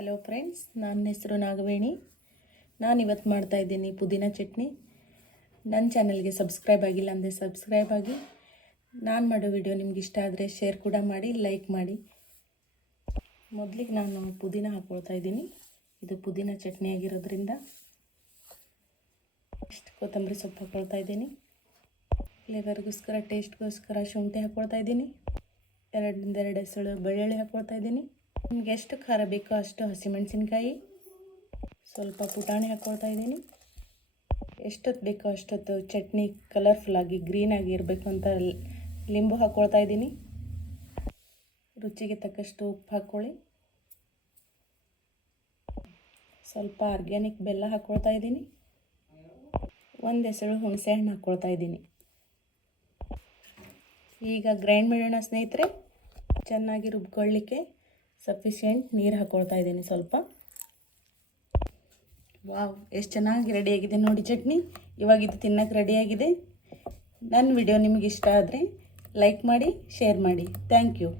Hello friends, ನನ್ನ ಹೆಸರು ನಾಗವೇಣಿ. ನಾನಿವತ್ತು ಮಾಡ್ತಾಯಿದ್ದೀನಿ ಪುದೀನ ಚಟ್ನಿ. ನನ್ನ ಚಾನಲ್ಗೆ ಸಬ್ಸ್ಕ್ರೈಬ್ ಆಗಿಲ್ಲ ಅಂದರೆ ಸಬ್ಸ್ಕ್ರೈಬ್ ಆಗಿ. ನಾನು ಮಾಡೋ ವಿಡಿಯೋ ನಿಮ್ಗೆ ಇಷ್ಟ ಆದರೆ ಶೇರ್ ಕೂಡ ಮಾಡಿ, ಲೈಕ್ ಮಾಡಿ. ಮೊದಲಿಗೆ ನಾನು ಪುದೀನ ಹಾಕ್ಕೊಳ್ತಾ ಇದ್ದೀನಿ. ಇದು ಪುದೀನ ಚಟ್ನಿ ಆಗಿರೋದ್ರಿಂದ ಇಷ್ಟು ಕೊತ್ತಂಬರಿ ಸೊಪ್ಪು ಹಾಕ್ಕೊಳ್ತಾ ಇದ್ದೀನಿ. ಫ್ಲೇವರ್ಗೋಸ್ಕರ, ಟೇಸ್ಟ್ಗೋಸ್ಕರ ಶುಂಠಿ ಹಾಕ್ಕೊಳ್ತಾ ಇದ್ದೀನಿ. 2 ಎಸಳು ಬೆಳ್ಳುಳ್ಳಿ ಹಾಕ್ಕೊಳ್ತಾ ಇದ್ದೀನಿ. ನಿಮಗೆ ಎಷ್ಟು ಖಾರ ಬೇಕೋ ಅಷ್ಟು ಹಸಿಮೆಣಸಿನ್ಕಾಯಿ, ಸ್ವಲ್ಪ ಪುಟಾಣಿ ಹಾಕ್ಕೊಳ್ತಾ ಇದ್ದೀನಿ. ಎಷ್ಟೊತ್ತು ಬೇಕೋ ಅಷ್ಟೊತ್ತು ಚಟ್ನಿ ಕಲರ್ಫುಲ್ಲಾಗಿ ಗ್ರೀನಾಗಿ ಇರಬೇಕು ಅಂತ ಲಿಂಬು ಹಾಕ್ಕೊಳ್ತಾ ಇದ್ದೀನಿ. ರುಚಿಗೆ ತಕ್ಕಷ್ಟು ಉಪ್ಪು ಹಾಕ್ಕೊಳ್ಳಿ. ಸ್ವಲ್ಪ ಆರ್ಗ್ಯಾನಿಕ್ ಬೆಲ್ಲ ಹಾಕ್ಕೊಳ್ತಾ ಇದ್ದೀನಿ. 1 ಎಸಳು ಹುಣಸೆ ಹಣ್ಣು ಹಾಕ್ಕೊಳ್ತಾ ಇದ್ದೀನಿ. ಈಗ ಗ್ರೈಂಡ್ ಮಾಡೋಣ ಸ್ನೇಹಿತರೆ. ಚೆನ್ನಾಗಿ ರುಬ್ಕೊಳ್ಳಿಕ್ಕೆ ಸಫಿಷಿಯೆಂಟ್ ನೀರು ಹಾಕ್ಕೊಳ್ತಾ ಇದ್ದೀನಿ ಸ್ವಲ್ಪ. ವಾವ್, ಎಷ್ಟು ಚೆನ್ನಾಗಿ ರೆಡಿಯಾಗಿದೆ ನೋಡಿ ಚಟ್ನಿ. ಇವಾಗ ಇದು ತಿನ್ನೋಕ್ಕೆ ರೆಡಿಯಾಗಿದೆ. ನನ್ನ ವಿಡಿಯೋ ನಿಮಗೆ ಇಷ್ಟ ಆದರೆ ಲೈಕ್ ಮಾಡಿ, ಶೇರ್ ಮಾಡಿ. Thank you.